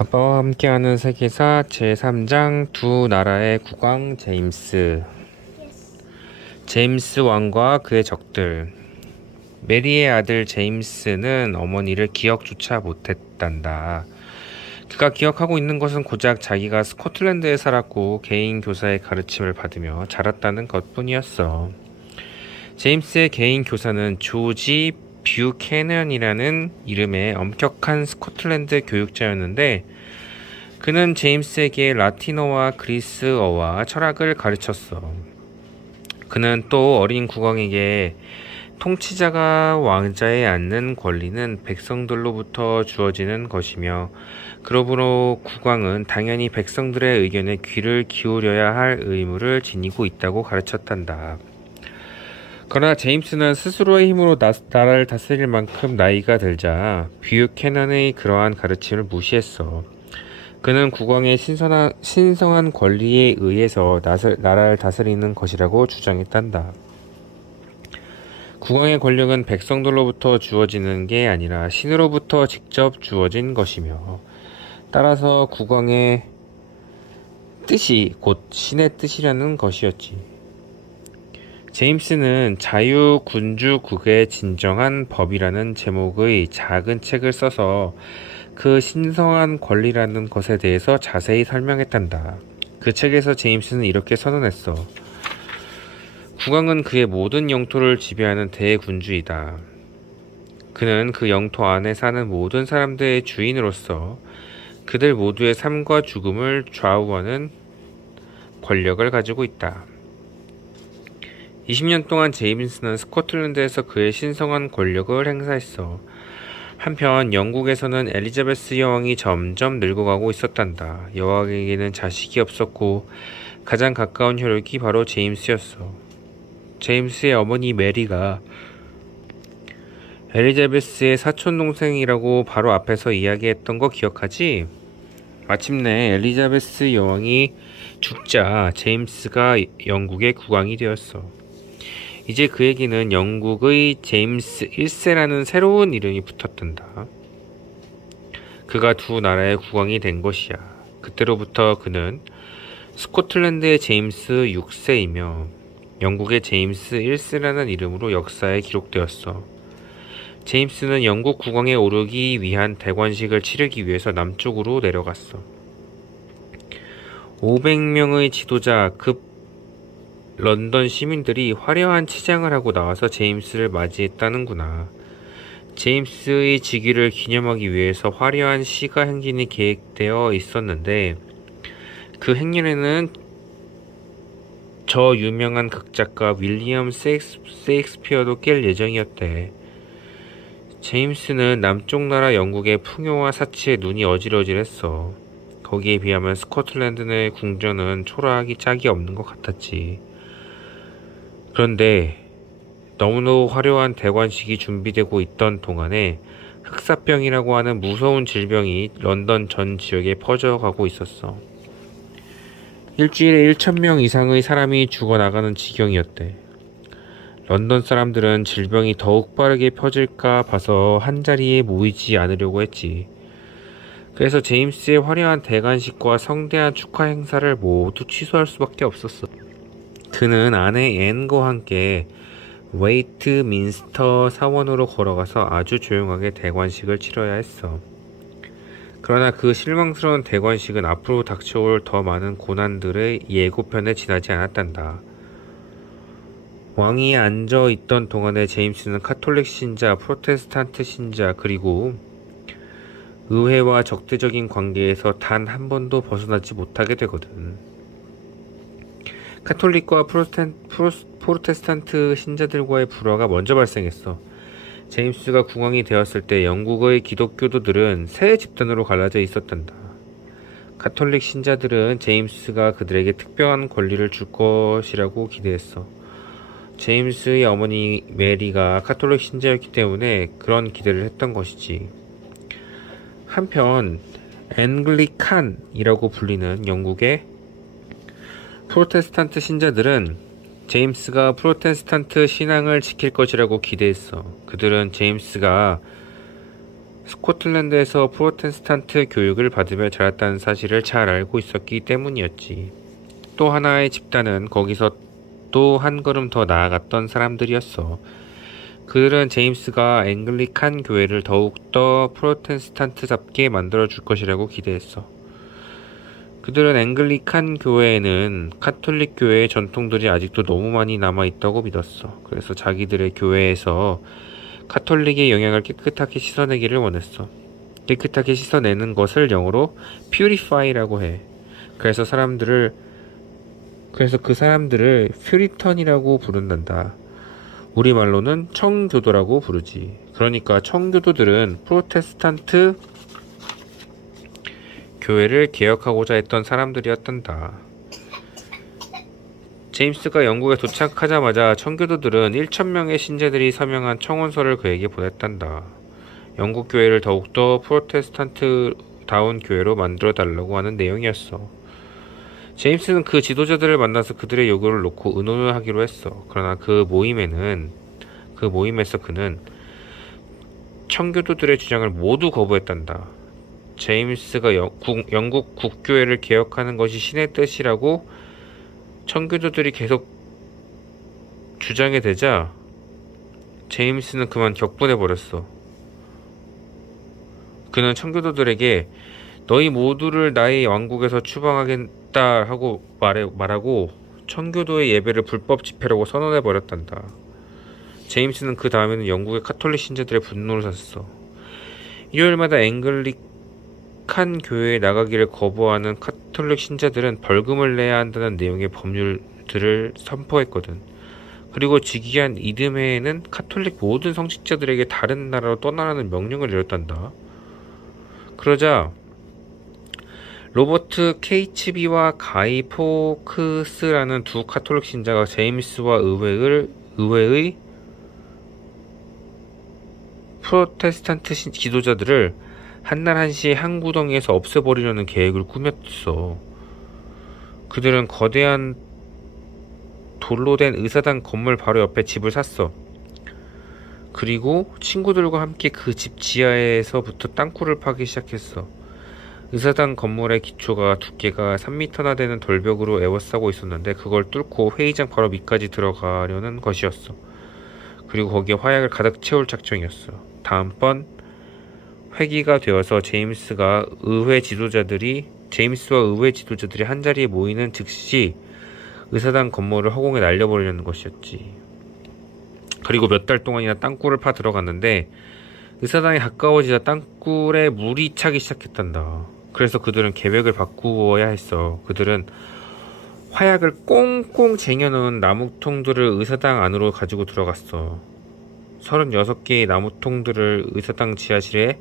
아빠와 함께하는 세계사 제3장 두 나라의 국왕 제임스 왕과 그의 적들. 메리의 아들 제임스는 어머니를 기억조차 못했단다. 그가 기억하고 있는 것은 고작 자기가 스코틀랜드에 살았고 개인 교사의 가르침을 받으며 자랐다는 것뿐이었어. 제임스의 개인 교사는 조지 뷰캐넌이라는 이름의 엄격한 스코틀랜드 교육자였는데 그는 제임스에게 라틴어와 그리스어와 철학을 가르쳤어. 그는 또 어린 국왕에게 통치자가 왕자에 앉는 권리는 백성들로부터 주어지는 것이며 그러므로 국왕은 당연히 백성들의 의견에 귀를 기울여야 할 의무를 지니고 있다고 가르쳤단다. 그러나 제임스는 스스로의 힘으로 나라를 다스릴 만큼 나이가 들자 뷰캐넌의 그러한 가르침을 무시했어. 그는 국왕의 신성한 권리에 의해서 나라를 다스리는 것이라고 주장했단다. 국왕의 권력은 백성들로부터 주어지는 게 아니라 신으로부터 직접 주어진 것이며 따라서 국왕의 뜻이 곧 신의 뜻이라는 것이었지. 제임스는 자유군주국의 진정한 법이라는 제목의 작은 책을 써서 그 신성한 권리라는 것에 대해서 자세히 설명했단다. 그 책에서 제임스는 이렇게 선언했어. 국왕은 그의 모든 영토를 지배하는 대군주이다. 그는 그 영토 안에 사는 모든 사람들의 주인으로서 그들 모두의 삶과 죽음을 좌우하는 권력을 가지고 있다. 20년 동안 제임스는 스코틀랜드에서 그의 신성한 권력을 행사했어. 한편 영국에서는 엘리자베스 여왕이 점점 늙어가고 있었단다. 여왕에게는 자식이 없었고 가장 가까운 혈육이 바로 제임스였어. 제임스의 어머니 메리가 엘리자베스의 사촌동생이라고 바로 앞에서 이야기했던 거 기억하지? 마침내 엘리자베스 여왕이 죽자 제임스가 영국의 국왕이 되었어. 이제 그에게는 영국의 제임스 1세라는 새로운 이름이 붙었단다. 그가 두 나라의 국왕이 된 것이야. 그때로부터 그는 스코틀랜드의 제임스 6세이며 영국의 제임스 1세라는 이름으로 역사에 기록되었어. 제임스는 영국 국왕에 오르기 위한 대관식을 치르기 위해서 남쪽으로 내려갔어. 500명의 지도자급 런던 시민들이 화려한 치장을 하고 나와서 제임스를 맞이했다는구나. 제임스의 즉위를 기념하기 위해서 화려한 시가 행진이 계획되어 있었는데 그 행렬에는 저 유명한 극작가 윌리엄 세익스피어도 깰 예정이었대. 제임스는 남쪽 나라 영국의 풍요와 사치에 눈이 어질어질했어. 거기에 비하면 스코틀랜드 내 궁전은 초라하기 짝이 없는 것 같았지. 그런데 너무너무 화려한 대관식이 준비되고 있던 동안에 흑사병이라고 하는 무서운 질병이 런던 전 지역에 퍼져가고 있었어. 일주일에 1,000명 이상의 사람이 죽어나가는 지경이었대. 런던 사람들은 질병이 더욱 빠르게 퍼질까 봐서 한자리에 모이지 않으려고 했지. 그래서 제임스의 화려한 대관식과 성대한 축하 행사를 모두 취소할 수밖에 없었어. 그는 아내 앤과 함께 웨이트민스터 사원으로 걸어가서 아주 조용하게 대관식을 치러야 했어. 그러나 그 실망스러운 대관식은 앞으로 닥쳐올 더 많은 고난들의 예고편에 지나지 않았단다. 왕이 앉아 있던 동안에 제임스는 카톨릭 신자, 프로테스탄트 신자, 그리고 의회와 적대적인 관계에서 단 한 번도 벗어나지 못하게 되거든. 카톨릭과 프로테스탄트 신자들과의 불화가 먼저 발생했어. 제임스가 국왕이 되었을 때 영국의 기독교도들은 세 집단으로 갈라져 있었단다. 카톨릭 신자들은 제임스가 그들에게 특별한 권리를 줄 것이라고 기대했어. 제임스의 어머니 메리가 카톨릭 신자였기 때문에 그런 기대를 했던 것이지. 한편 앵글리칸이라고 불리는 영국의 프로테스탄트 신자들은 제임스가 프로테스탄트 신앙을 지킬 것이라고 기대했어. 그들은 제임스가 스코틀랜드에서 프로테스탄트 교육을 받으며 자랐다는 사실을 잘 알고 있었기 때문이었지. 또 하나의 집단은 거기서 또 한 걸음 더 나아갔던 사람들이었어. 그들은 제임스가 앵글리칸 교회를 더욱더 프로테스탄트답게 만들어줄 것이라고 기대했어. 그들은 앵글리칸 교회에는 카톨릭 교회의 전통들이 아직도 너무 많이 남아있다고 믿었어. 그래서 자기들의 교회에서 카톨릭의 영향을 깨끗하게 씻어내기를 원했어. 깨끗하게 씻어내는 것을 영어로 purify라고 해. 그래서 그 사람들을 퓨리턴이라고 부른단다. 우리말로는 청교도라고 부르지. 그러니까 청교도들은 프로테스탄트 교회를 개혁하고자 했던 사람들이었단다. 제임스가 영국에 도착하자마자 청교도들은 1,000명의 신자들이 서명한 청원서를 그에게 보냈단다. 영국 교회를 더욱더 프로테스탄트다운 교회로 만들어달라고 하는 내용이었어. 제임스는 그 지도자들을 만나서 그들의 요구를 놓고 의논을 하기로 했어. 그러나 그 모임에서 그는 청교도들의 주장을 모두 거부했단다. 제임스가 영국 국교회를 개혁하는 것이 신의 뜻이라고 청교도들이 계속 주장해 대자 제임스는 그만 격분해버렸어. 그는 청교도들에게 너희 모두를 나의 왕국에서 추방하겠다 하고 말하고 청교도의 예배를 불법 집회라고 선언해버렸단다. 제임스는 그 다음에는 영국의 카톨릭 신자들의 분노를 샀어. 일요일마다 앵글리칸 교회에 나가기를 거부하는 카톨릭 신자들은 벌금을 내야 한다는 내용의 법률들을 선포했거든. 그리고 즉위한 이듬해에는 카톨릭 모든 성직자들에게 다른 나라로 떠나라는 명령을 내렸단다. 그러자 로버트 케이츠비와 가이 포크스라는 두 카톨릭 신자가 제임스와 의회의 프로테스탄트 지도자들을 한날 한시에 한 구덩이에서 없애버리려는 계획을 꾸몄어. 그들은 거대한 돌로 된 의사당 건물 바로 옆에 집을 샀어. 그리고 친구들과 함께 그 집 지하에서부터 땅굴을 파기 시작했어. 의사당 건물의 기초가 두께가 3m나 되는 돌벽으로 에워싸고 있었는데 그걸 뚫고 회의장 바로 밑까지 들어가려는 것이었어. 그리고 거기에 화약을 가득 채울 작정이었어. 다음번 회기가 되어서 제임스와 의회 지도자들이 한자리에 모이는 즉시 의사당 건물을 허공에 날려버리려는 것이었지. 그리고 몇 달 동안이나 땅굴을 파 들어갔는데 의사당에 가까워지자 땅굴에 물이 차기 시작했단다. 그래서 그들은 계획을 바꾸어야 했어. 그들은 화약을 꽁꽁 쟁여놓은 나무통들을 의사당 안으로 가지고 들어갔어. 36개의 나무통들을 의사당 지하실에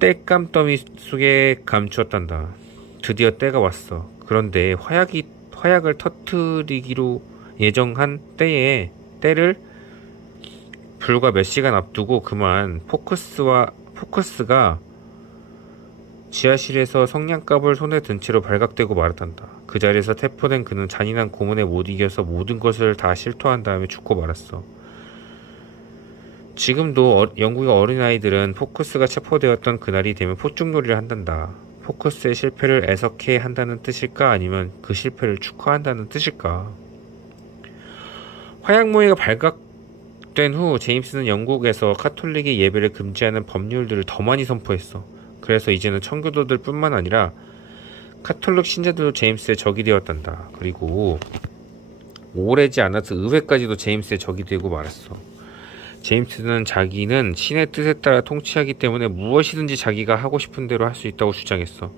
땔감더미 속에 감추었단다. 드디어 때가 왔어. 그런데 화약을 터뜨리기로 예정한 때를 불과 몇 시간 앞두고 그만 포커스가 지하실에서 성냥갑을 손에 든 채로 발각되고 말았단다. 그 자리에서 체포된 그는 잔인한 고문에 못 이겨서 모든 것을 다 실토한 다음에 죽고 말았어. 지금도 영국의 어린아이들은 포커스가 체포되었던 그날이 되면 포쪽놀이를 한단다. 포커스의 실패를 애석해 한다는 뜻일까 아니면 그 실패를 축하한다는 뜻일까? 화약 모이가 발각된 후 제임스는 영국에서 카톨릭의 예배를 금지하는 법률들을 더 많이 선포했어. 그래서 이제는 청교도들 뿐만 아니라 카톨릭 신자들도 제임스의 적이 되었단다. 그리고 오래지 않아서 의회까지도 제임스의 적이 되고 말았어. 제임스는 자기는 신의 뜻에 따라 통치하기 때문에 무엇이든지 자기가 하고 싶은 대로 할 수 있다고 주장했어.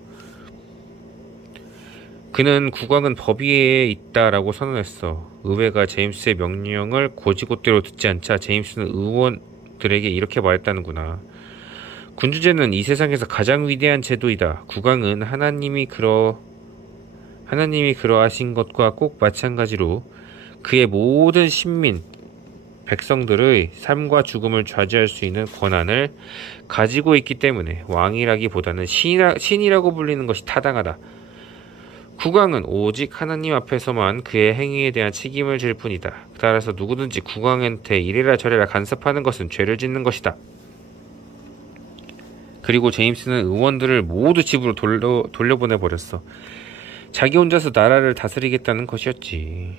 그는 국왕은 법 위에 있다라고 선언했어. 의회가 제임스의 명령을 고지고대로 듣지 않자 제임스는 의원들에게 이렇게 말했다는구나. 군주제는 이 세상에서 가장 위대한 제도이다. 국왕은 하나님이 그러하신 것과 꼭 마찬가지로 그의 모든 백성들의 삶과 죽음을 좌지할 수 있는 권한을 가지고 있기 때문에 왕이라기보다는 신이라고 불리는 것이 타당하다. 국왕은 오직 하나님 앞에서만 그의 행위에 대한 책임을 질 뿐이다. 따라서 누구든지 국왕한테 이래라 저래라 간섭하는 것은 죄를 짓는 것이다. 그리고 제임스는 의원들을 모두 집으로 돌려보내버렸어. 자기 혼자서 나라를 다스리겠다는 것이었지.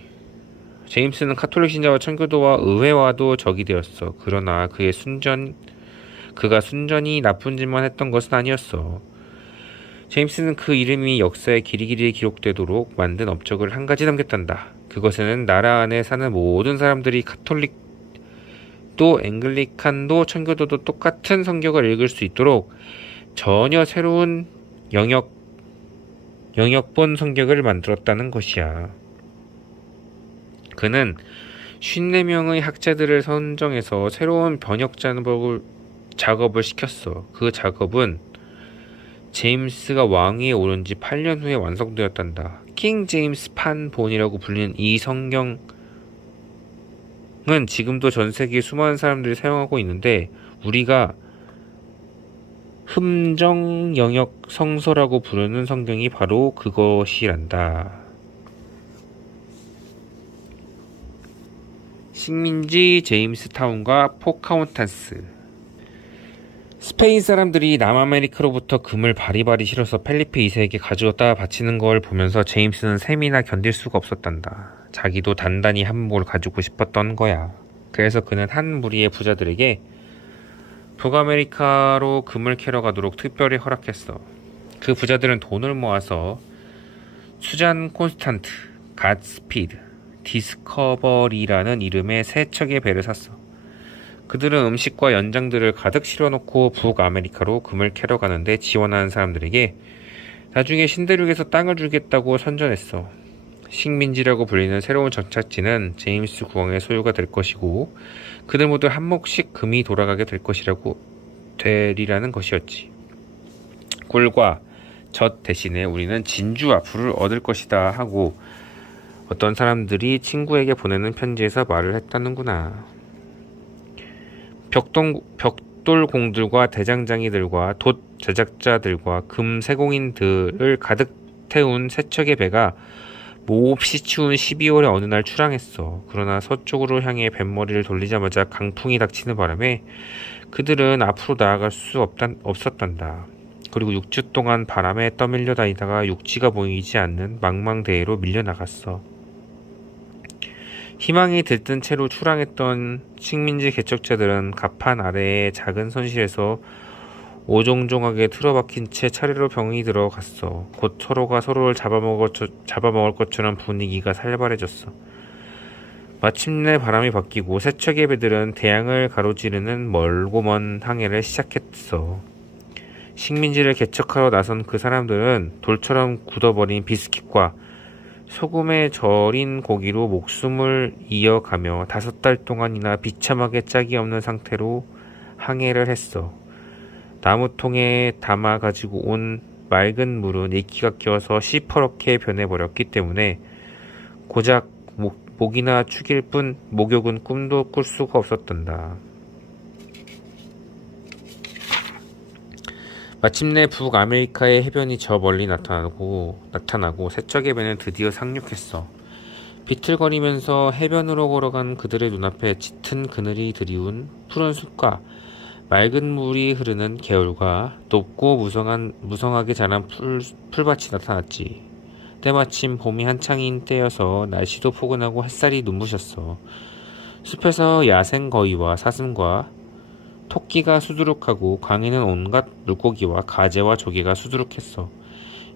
제임스는 카톨릭 신자와 청교도와 의회와도 적이 되었어. 그러나 그가 순전히 나쁜 짓만 했던 것은 아니었어. 제임스는 그 이름이 역사에 길이길이 기록되도록 만든 업적을 한 가지 남겼단다. 그것에는 나라 안에 사는 모든 사람들이 카톨릭도 앵글리칸도 청교도도 똑같은 성경을 읽을 수 있도록 전혀 새로운 영역본 성경을 만들었다는 것이야. 그는 54명의 학자들을 선정해서 새로운 번역 작업을 시켰어. 그 작업은 제임스가 왕위에 오른 지 8년 후에 완성되었단다. 킹 제임스 판 본이라고 불리는 이 성경은 지금도 전 세계 수많은 사람들이 사용하고 있는데 우리가 흠정 영역 성서라고 부르는 성경이 바로 그것이란다. 식민지 제임스타운과 포카혼타스. 스페인 사람들이 남아메리카로부터 금을 바리바리 실어서 펠리페 2세에게 가져다 바치는 걸 보면서 제임스는 셈이나 견딜 수가 없었단다. 자기도 단단히 한몫을 가지고 싶었던 거야. 그래서 그는 한 무리의 부자들에게 북아메리카로 금을 캐러 가도록 특별히 허락했어. 그 부자들은 돈을 모아서 수잔 콘스탄트, 갓스피드, 디스커버리라는 이름의 세 척의 배를 샀어. 그들은 음식과 연장들을 가득 실어놓고 북아메리카로 금을 캐러 가는데 지원하는 사람들에게 나중에 신대륙에서 땅을 주겠다고 선전했어. 식민지라고 불리는 새로운 정착지는 제임스 국왕의 소유가 될 것이고 그들 모두 한 몫씩 금이 돌아가게 되리라는 것이었지. 꿀과 젖 대신에 우리는 진주와 불을 얻을 것이다 하고 어떤 사람들이 친구에게 보내는 편지에서 말을 했다는구나. 벽돌공들과 대장장이들과 돛 제작자들과 금 세공인들을 가득 태운 세 척의 배가 몹시 추운 12월의 어느 날 출항했어. 그러나 서쪽으로 향해 뱃머리를 돌리자마자 강풍이 닥치는 바람에 그들은 앞으로 나아갈 수 없었단다. 그리고 6주 동안 바람에 떠밀려 다니다가 육지가 보이지 않는 망망대해로 밀려나갔어. 희망이 들뜬 채로 출항했던 식민지 개척자들은 갑판 아래의 작은 선실에서 오종종하게 틀어박힌 채 차례로 병이 들어갔어. 곧 서로가 서로를 잡아먹을 것처럼 분위기가 살벌해졌어. 마침내 바람이 바뀌고 세 척의 배들은 대양을 가로지르는 멀고 먼 항해를 시작했어. 식민지를 개척하러 나선 그 사람들은 돌처럼 굳어버린 비스킷과 소금에 절인 고기로 목숨을 이어가며 5달 동안이나 비참하게 짝이 없는 상태로 항해를 했어. 나무통에 담아 가지고 온 맑은 물은 이끼가 껴서 시퍼렇게 변해버렸기 때문에 고작 목이나 축일 뿐 목욕은 꿈도 꿀 수가 없었단다. 마침내 북아메리카의 해변이 저 멀리 나타나고 세 척의 배는 드디어 상륙했어. 비틀거리면서 해변으로 걸어간 그들의 눈앞에 짙은 그늘이 드리운 푸른 숲과 맑은 물이 흐르는 개울과 높고 무성하게 자란 풀밭이 나타났지. 때마침 봄이 한창인 때여서 날씨도 포근하고 햇살이 눈부셨어. 숲에서 야생 거위와 사슴과 토끼가 수두룩하고 강에는 온갖 물고기와 가재와 조개가 수두룩했어.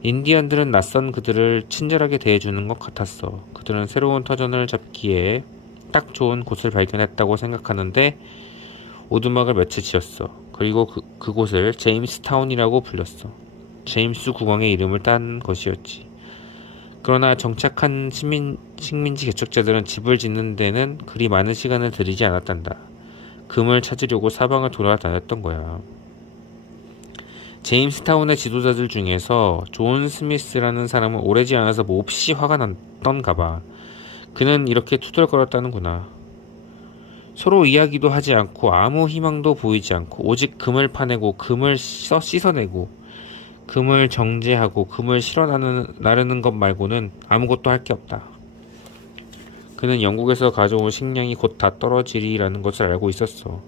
인디언들은 낯선 그들을 친절하게 대해주는 것 같았어. 그들은 새로운 터전을 잡기에 딱 좋은 곳을 발견했다고 생각하는데 오두막을 며칠 지었어. 그리고 그곳을 제임스타운이라고 불렀어. 제임스 국왕의 이름을 딴 것이었지. 그러나 정착한 식민지 개척자들은 집을 짓는 데는 그리 많은 시간을 들이지 않았단다. 금을 찾으려고 사방을 돌아다녔던 거야. 제임스타운의 지도자들 중에서 존 스미스라는 사람은 오래지 않아서 몹시 화가 났던가 봐. 그는 이렇게 투덜거렸다는구나. 서로 이야기도 하지 않고 아무 희망도 보이지 않고 오직 금을 파내고 금을 씻어내고 금을 정제하고 금을 실어 나르는 것 말고는 아무것도 할 게 없다. 그는 영국에서 가져온 식량이 곧 다 떨어지리라는 것을 알고 있었어.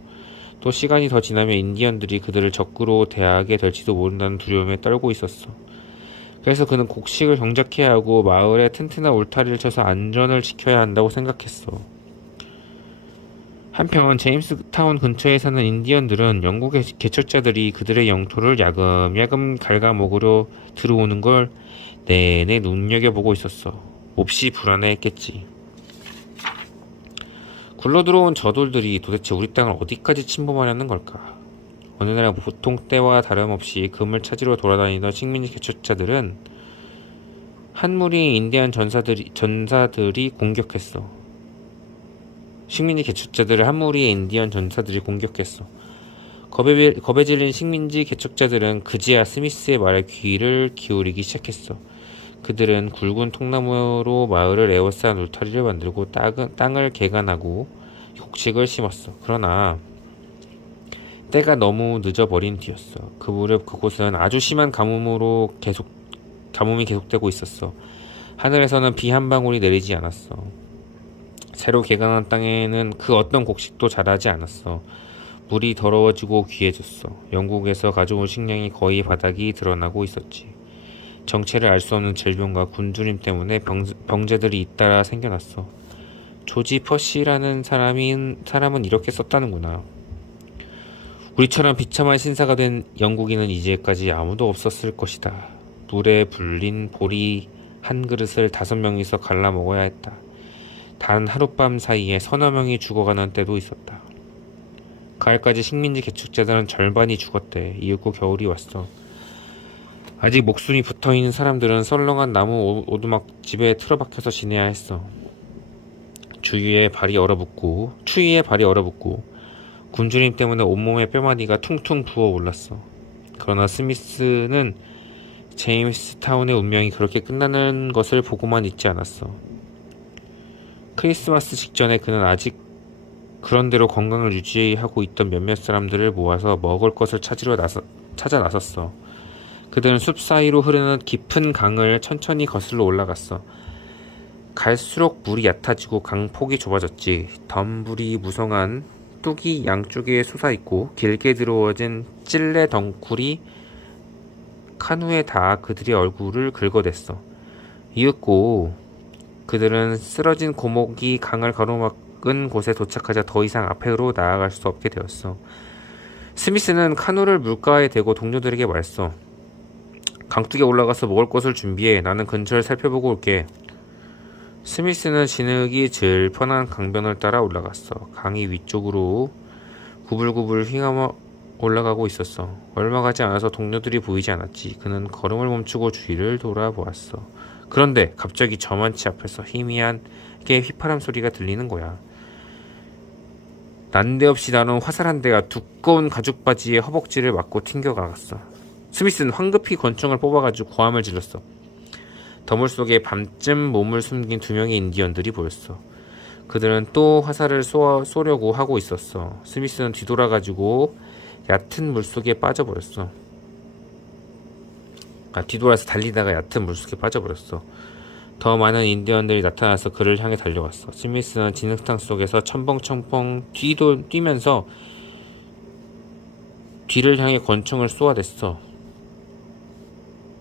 또 시간이 더 지나면 인디언들이 그들을 적으로 대하게 될지도 모른다는 두려움에 떨고 있었어. 그래서 그는 곡식을 경작해야 하고 마을에 튼튼한 울타리를 쳐서 안전을 지켜야 한다고 생각했어. 한편 제임스타운 근처에 사는 인디언들은 영국의 개척자들이 그들의 영토를 야금야금 갉아먹으려 들어오는 걸 내내 눈여겨보고 있었어. 몹시 불안해했겠지. 굴러들어온 저돌들이 도대체 우리 땅을 어디까지 침범하려는 걸까? 어느 날 보통 때와 다름없이 금을 찾으러 돌아다니던 식민지 개척자들은 한 무리의 인디안 전사들이 공격했어. 식민지 개척자들을 한 무리의 인디언 전사들이 공격했어. 겁에 질린 식민지 개척자들은 그제야 스미스의 말에 귀를 기울이기 시작했어. 그들은 굵은 통나무로 마을을 에워싼 울타리를 만들고 땅을 개간하고 곡식을 심었어. 그러나 때가 너무 늦어버린 뒤였어. 그 무렵 그곳은 아주 심한 가뭄이 계속되고 있었어. 하늘에서는 비 한 방울이 내리지 않았어. 새로 개간한 땅에는 그 어떤 곡식도 자라지 않았어. 물이 더러워지고 귀해졌어. 영국에서 가져온 식량이 거의 바닥이 드러나고 있었지. 정체를 알 수 없는 질병과 굶주림 때문에 병제들이 잇따라 생겨났어. 조지 퍼시라는 사람은 이렇게 썼다는구나. 우리처럼 비참한 신사가 된 영국인은 이제까지 아무도 없었을 것이다. 물에 불린 보리 한 그릇을 5명이서 갈라 먹어야 했다. 단 하룻밤 사이에 서너 명이 죽어가는 때도 있었다. 가을까지 식민지 개척자들은 절반이 죽었대. 이윽고 겨울이 왔어. 아직 목숨이 붙어있는 사람들은 썰렁한 나무 오두막집에 틀어박혀서 지내야 했어. 추위에 발이 얼어붙고 굶주림 때문에 온몸의 뼈마디가 퉁퉁 부어올랐어. 그러나 스미스는 제임스타운의 운명이 그렇게 끝나는 것을 보고만 있지 않았어. 크리스마스 직전에 그는 아직 그런대로 건강을 유지하고 있던 몇몇 사람들을 모아서 먹을 것을 찾아 나섰어. 그들은 숲 사이로 흐르는 깊은 강을 천천히 거슬러 올라갔어. 갈수록 물이 얕아지고 강폭이 좁아졌지. 덤불이 무성한 뚝이 양쪽에 솟아있고 길게 들어워진 찔레 덩굴이 카누에 닿아 그들의 얼굴을 긁어댔어. 이윽고 그들은 쓰러진 고목이 강을 가로막은 곳에 도착하자 더 이상 앞으로 나아갈 수 없게 되었어. 스미스는 카누를 물가에 대고 동료들에게 말했어. 강둑에 올라가서 먹을 것을 준비해. 나는 근처를 살펴보고 올게. 스미스는 진흙이 질펀한 강변을 따라 올라갔어. 강이 위쪽으로 구불구불 휘감아 올라가고 있었어. 얼마 가지 않아서 동료들이 보이지 않았지. 그는 걸음을 멈추고 주위를 돌아보았어. 그런데 갑자기 저만치 앞에서 희미하게 휘파람 소리가 들리는 거야. 난데없이 나는 화살 한 대가 두꺼운 가죽 바지에 허벅지를 맞고 튕겨나갔어. 스미스는 황급히 권총을 뽑아가지고 고함을 질렀어. 더물 속에 밤쯤 몸을 숨긴 2명의 인디언들이 보였어. 그들은 또 화살을 쏘려고 하고 있었어. 스미스는 뒤돌아가지고 얕은 물속에 빠져버렸어. 뒤돌아서 달리다가 얕은 물속에 빠져버렸어. 더 많은 인디언들이 나타나서 그를 향해 달려왔어. 스미스는 진흙탕 속에서 첨벙첨벙 뛰면서 뒤를 향해 권총을 쏘아댔어.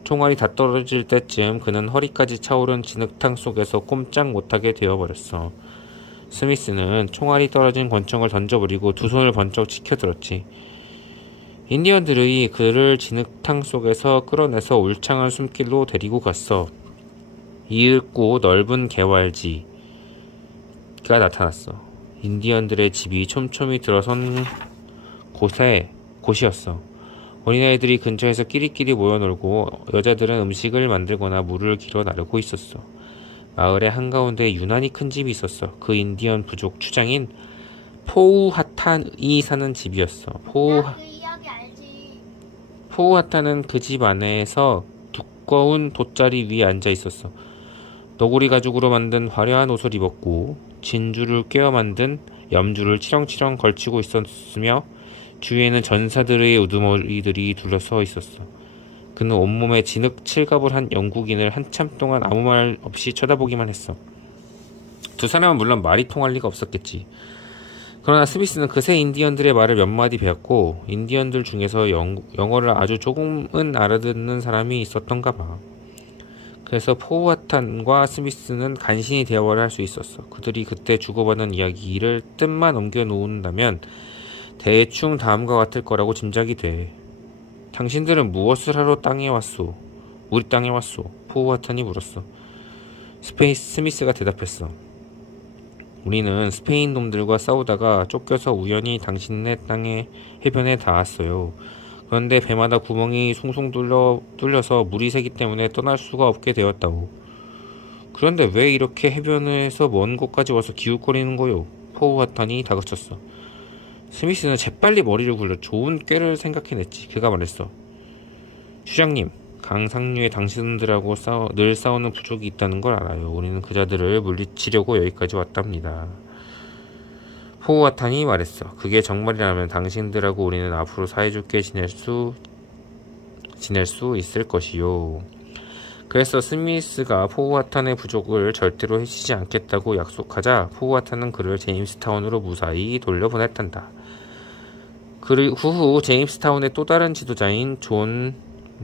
총알이 다 떨어질 때쯤 그는 허리까지 차오른 진흙탕 속에서 꼼짝 못하게 되어버렸어. 스미스는 총알이 떨어진 권총을 던져버리고 두 손을 번쩍 치켜들었지. 인디언들이 그를 진흙탕 속에서 끌어내서 울창한 숨길로 데리고 갔어. 이윽고 넓은 개활지가 나타났어. 인디언들의 집이 촘촘히 들어선 곳이었어. 어린아이들이 근처에서 끼리끼리 모여놀고 여자들은 음식을 만들거나 물을 길어 나르고 있었어. 마을의 한가운데 유난히 큰 집이 있었어. 그 인디언 부족 추장인 포우하탄이 사는 집이었어. 포우하탄은 그 집 안에서 두꺼운 돗자리 위에 앉아 있었어. 너구리 가죽으로 만든 화려한 옷을 입었고 진주를 꿰어 만든 염주를 치렁치렁 걸치고 있었으며 주위에는 전사들의 우두머리들이 둘러서 있었어. 그는 온몸에 진흙 칠갑을 한 영국인을 한참 동안 아무 말 없이 쳐다보기만 했어. 두 사람은 물론 말이 통할 리가 없었겠지. 그러나 스미스는 그 새 인디언들의 말을 몇 마디 배웠고 인디언들 중에서 영어를 아주 조금은 알아듣는 사람이 있었던가 봐. 그래서 포우하탄과 스미스는 간신히 대화를 할 수 있었어. 그들이 그때 주고받은 이야기를 뜻만 옮겨놓는다면 대충 다음과 같을 거라고 짐작이 돼. 당신들은 무엇을 하러 땅에 왔소? 우리 땅에 왔소? 포우하탄이 물었어. 스미스가 대답했어. 우리는 스페인 놈들과 싸우다가 쫓겨서 우연히 당신네 땅의 해변에 닿았어요. 그런데 배마다 구멍이 숭숭 뚫려서 물이 새기 때문에 떠날 수가 없게 되었다고. 그런데 왜 이렇게 해변에서 먼 곳까지 와서 기웃거리는 거요? 포우하탄이 다그쳤어. 스미스는 재빨리 머리를 굴려 좋은 꾀를 생각해냈지. 그가 말했어. 주장님, 강상류에 당신들하고 늘 싸우는 부족이 있다는 걸 알아요. 우리는 그자들을 물리치려고 여기까지 왔답니다. 포우하탄이 말했어. 그게 정말이라면 당신들하고 우리는 앞으로 사이좋게 지낼 수 있을 것이요. 그래서 스미스가 포우하탄의 부족을 절대로 해치지 않겠다고 약속하자 포우하탄은 그를 제임스타운으로 무사히 돌려보냈단다. 그 후 제임스타운의 또 다른 지도자인 존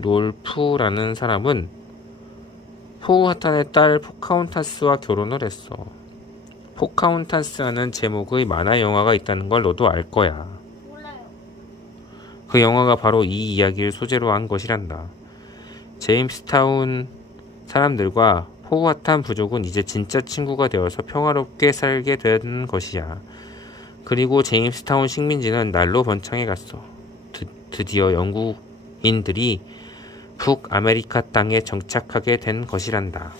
롤프라는 사람은 포우하탄의 딸 포카혼타스와 결혼을 했어. 포카혼타스라는 제목의 만화 영화가 있다는 걸 너도 알 거야. 몰라요. 그 영화가 바로 이 이야기를 소재로 한 것이란다. 제임스타운 사람들과 포우하탄 부족은 이제 진짜 친구가 되어서 평화롭게 살게 된 것이야. 그리고 제임스타운 식민지는 날로 번창해 갔어. 드디어 영국인들이 북아메리카 땅에 정착하게 된 것이란다.